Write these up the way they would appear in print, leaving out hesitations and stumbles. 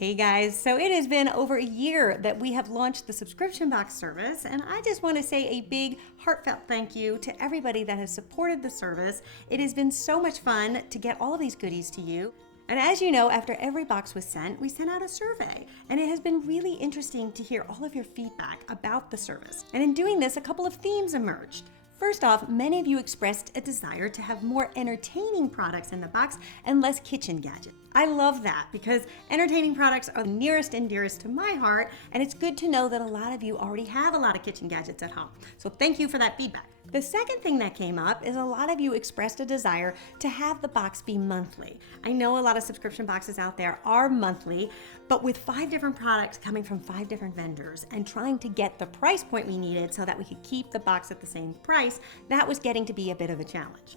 Hey guys, so it has been over a year that we have launched the subscription box service, and I just want to say a big heartfelt thank you to everybody that has supported the service. It has been so much fun to get all of these goodies to you. And as you know, after every box was sent, we sent out a survey, and it has been really interesting to hear all of your feedback about the service. And in doing this, a couple of themes emerged. First off, many of you expressed a desire to have more entertaining products in the box and less kitchen gadgets. I love that because entertaining products are the nearest and dearest to my heart, and it's good to know that a lot of you already have a lot of kitchen gadgets at home. So thank you for that feedback. The second thing that came up is a lot of you expressed a desire to have the box be monthly. I know a lot of subscription boxes out there are monthly, but with 5 different products coming from 5 different vendors and trying to get the price point we needed so that we could keep the box at the same price, that was getting to be a bit of a challenge.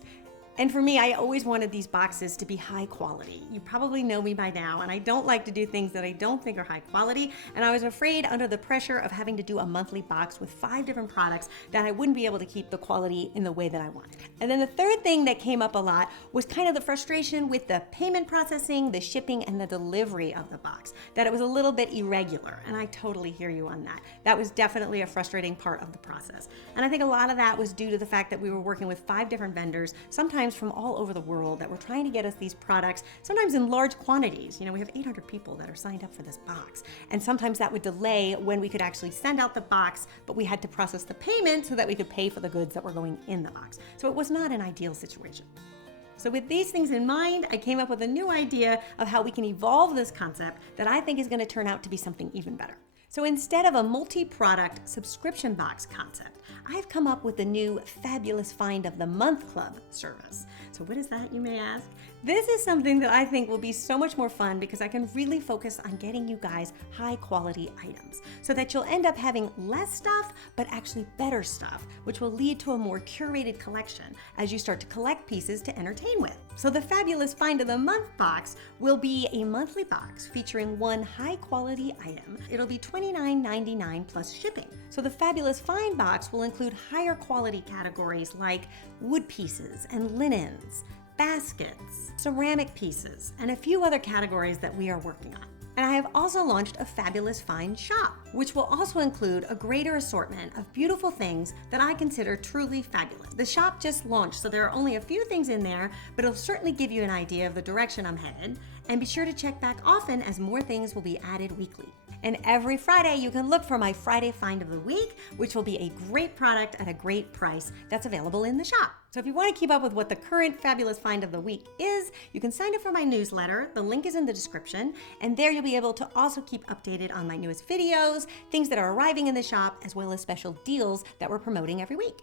And for me, I always wanted these boxes to be high quality. You probably know me by now, and I don't like to do things that I don't think are high quality, and I was afraid under the pressure of having to do a monthly box with 5 different products that I wouldn't be able to keep the quality in the way that I wanted. And then the third thing that came up a lot was kind of the frustration with the payment processing, the shipping, and the delivery of the box, that it was a little bit irregular, and I totally hear you on that. That was definitely a frustrating part of the process. And I think a lot of that was due to the fact that we were working with 5 different vendors, sometimes from all over the world, that were trying to get us these products, sometimes in large quantities. You know, we have 800 people that are signed up for this box, and sometimes that would delay when we could actually send out the box, but we had to process the payment so that we could pay for the goods that were going in the box. So it was not an ideal situation. So with these things in mind, I came up with a new idea of how we can evolve this concept that I think is going to turn out to be something even better. So instead of a multi-product subscription box concept, I've come up with the new Fabulous Find of the Month Club service. So what is that, you may ask? This is something that I think will be so much more fun because I can really focus on getting you guys high quality items so that you'll end up having less stuff, but actually better stuff, which will lead to a more curated collection as you start to collect pieces to entertain with. So the Fabulous Find of the Month box will be a monthly box featuring one high quality item. It'll be $29.99 plus shipping. So the Fabulous Find box will include higher quality categories like wood pieces and linens, baskets, ceramic pieces, and a few other categories that we are working on. And I have also launched a Fabulous Find shop, which will also include a greater assortment of beautiful things that I consider truly fabulous. The shop just launched, so there are only a few things in there, but it'll certainly give you an idea of the direction I'm headed. And be sure to check back often as more things will be added weekly. And every Friday, you can look for my Friday Find of the Week, which will be a great product at a great price that's available in the shop. So if you want to keep up with what the current Fabulous Find of the Week is, you can sign up for my newsletter. The link is in the description, and there you'll be able to also keep updated on my newest videos, things that are arriving in the shop, as well as special deals that we're promoting every week.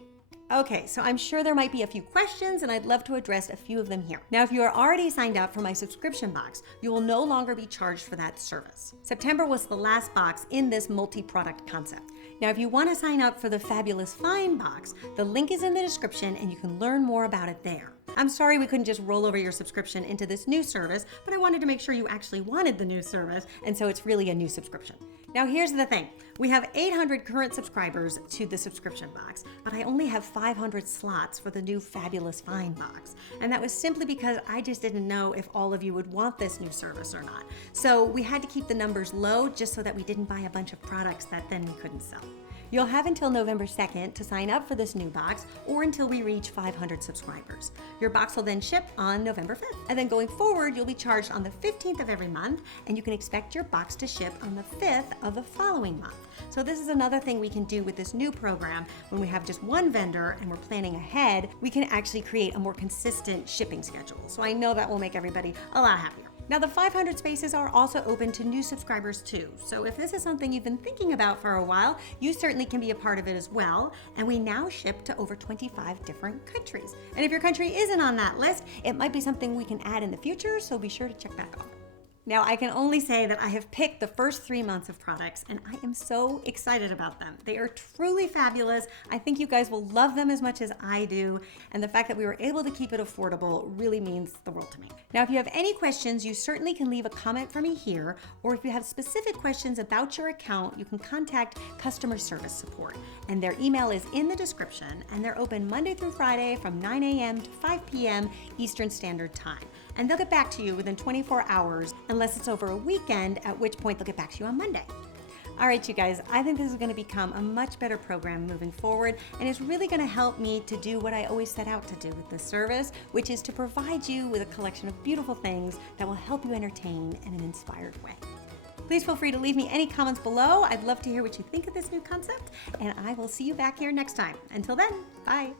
Okay, so I'm sure there might be a few questions, and I'd love to address a few of them here. Now, if you are already signed up for my subscription box, you will no longer be charged for that service. September was the last box in this multi-product concept. Now, if you want to sign up for the Fabulous Find box, the link is in the description and you can learn more about it there. I'm sorry we couldn't just roll over your subscription into this new service, but I wanted to make sure you actually wanted the new service, and so it's really a new subscription. Now, here's the thing. We have 800 current subscribers to the subscription box, but I only have 500 slots for the new Fabulous Find box. And that was simply because I just didn't know if all of you would want this new service or not. So we had to keep the numbers low just so that we didn't buy a bunch of products that then we couldn't sell. You'll have until November 2nd to sign up for this new box, or until we reach 500 subscribers. Your box will then ship on November 5th. And then going forward, you'll be charged on the 15th of every month, and you can expect your box to ship on the 5th of the following month. So this is another thing we can do with this new program. When we have just one vendor and we're planning ahead, we can actually create a more consistent shipping schedule. So I know that will make everybody a lot happier. Now, the 500 spaces are also open to new subscribers too. So if this is something you've been thinking about for a while, you certainly can be a part of it as well. And we now ship to over 25 different countries. And if your country isn't on that list, it might be something we can add in the future, so be sure to check back on. Now, I can only say that I have picked the first 3 months of products, and I am so excited about them. They are truly fabulous. I think you guys will love them as much as I do, and the fact that we were able to keep it affordable really means the world to me. Now, if you have any questions, you certainly can leave a comment for me here, or if you have specific questions about your account, you can contact customer service support, and their email is in the description, and they're open Monday through Friday from 9 a.m. to 5 p.m. Eastern Standard Time. and they'll get back to you within 24 hours, unless it's over a weekend, at which point they'll get back to you on Monday. All right, you guys, I think this is going to become a much better program moving forward, and it's really going to help me to do what I always set out to do with this service, which is to provide you with a collection of beautiful things that will help you entertain in an inspired way. Please feel free to leave me any comments below. I'd love to hear what you think of this new concept, and I will see you back here next time. Until then, bye.